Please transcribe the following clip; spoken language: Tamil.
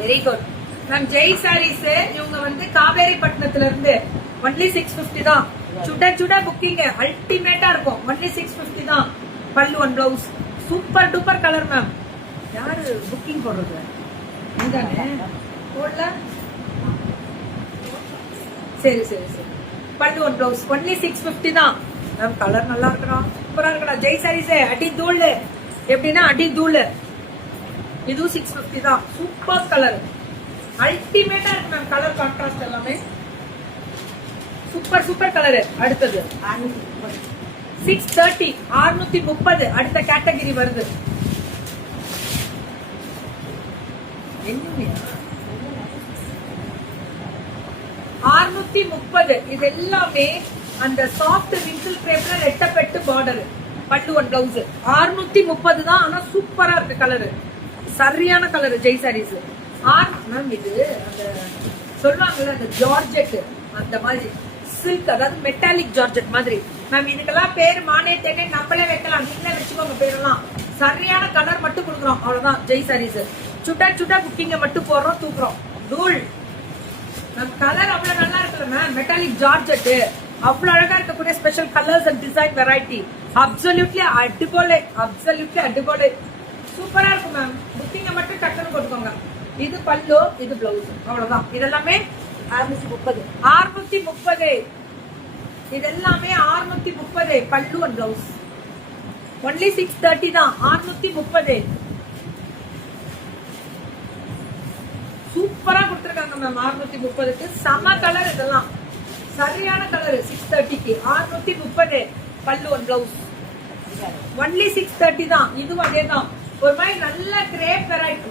Very good ma'am. Jai Sarees இவங்க வந்து காவேரிப்பட்டினத்துல இருந்து ஒன்லி 650 தான். சுட சுட புக்கிங் அல்டிமேட்டா இருக்கும். ஒன்லி 650 தான். பல்லு one blouse super duper colour ma'am. யாரு புக்கிங் போடுறது? நீதானே போடல? சரி சரி சரி. பல்லு ஒன் பிளவுஸ் ஒன்லி 650 தான் மேம். கலர் நல்லா இருக்கணும், சூப்பரா இருக்கணும். ஜெய் சாரீஸ் அடி தூள். எப்படின்னா அடி தூள். இதுவும் 650 தான். சூப்பர் கலர், அல்டிமேட்டா இருக்கு மேம். கலர் கான்ட்ராஸ்ட் எல்லாமே சூப்பர் சூப்பர் கலர். அடுத்தது 630 630. அடுத்த கேட்டகரி வருது. என்னங்க 630. இது எல்லாமே அந்த சாஃப்ட் விங்கிள் கிரேப்ல ரெட்டப்பெட்டு பார்டர். பட்டு ஒன் பிளவுஸ் 630 தான். ஆனா சூப்பரா இருக்கு கலரு, சரியான கலர். ஜெய் சாரீஸ் மேம். இது அந்த சொல்லுவாங்கல்ல அந்த ஜார்ஜெட், அந்த மாதிரி சில்க், அதாவது மெட்டாலிக் ஜார்ஜெட் மாதிரி மேம். இதுக்கெல்லாம் பேர் மானே தேனே நம்மளே வைக்கலாம், நீங்களே வச்சுக்கோங்க பேரெல்லாம். சரியான கலர் மட்டும் கொடுக்குறோம், அவ்வளவுதான். ஜெய் சாரீஸ் சுட்டா சுட்டா புக்கிங்க மட்டும் போடுறோம், தூக்குறோம். தூள் மேம். கலர் அவ்வளவு நல்லா இருக்குல்ல மேம். மெட்டாலிக் ஜார்ஜெட் அவ்வளவு அழகா இருக்கக்கூடிய special colours and design variety. Absolutely அடிபோலே, அப்சல்யூட்லி அடிபோலே. சூப்பரா இருக்கும் மேம். புக்கிங்க மட்டும் டக்குன்னு போட்டுக்கோங்க. இது பல்லு, இது பிளவுஸ், அவ்வளவுதான். இதெல்லாமே 630 630. இதெல்லாமே 630. பல்லு அண்ட் பிளவுஸ் ஒன்லி 630 தான். 630 சூப்பரா கொடுத்துருக்காங்க மேம். 630க்கு செம கலர். இதெல்லாம் சரியான கலர். 630க்கு 630. பல்லு அண்ட் பிளவுஸ் ஒன்லி 630 தான். இதுவும் அதே தான். ஒரு மாதிரி நல்ல கிரேப் வெரைட்டி.